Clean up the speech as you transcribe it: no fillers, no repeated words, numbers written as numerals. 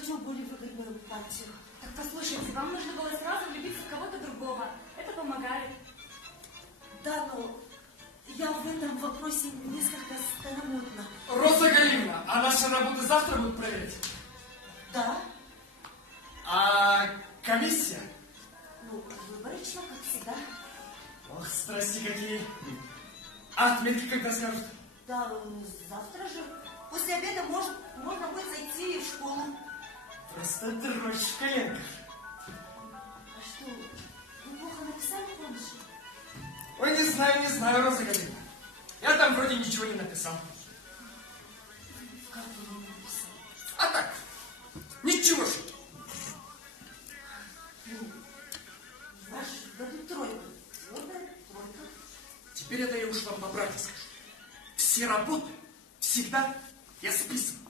хочу более выгодную партию. Так послушайте, вам нужно было сразу влюбиться в кого-то другого. Это помогает. Да, но я в этом вопросе несколько старомодна. Роза Галиевна, а наши работы завтра будут проверять? Да? А комиссия? Ну, выборочно, как всегда. Ох, страсти какие. А отметки когда скажут? Да, завтра же. После обеда можно будет зайти в школу. Просто дрожь в коленках. А что, вы плохо написали конкурс? Ой, не знаю, Роза Галиевна. Я там вроде ничего не написал. Как вы не написали? А так, ничего же. Ну, ваш дадут тройку. Твердая тройка. Теперь это я уж вам по правде скажу. Все работы всегда я списываю.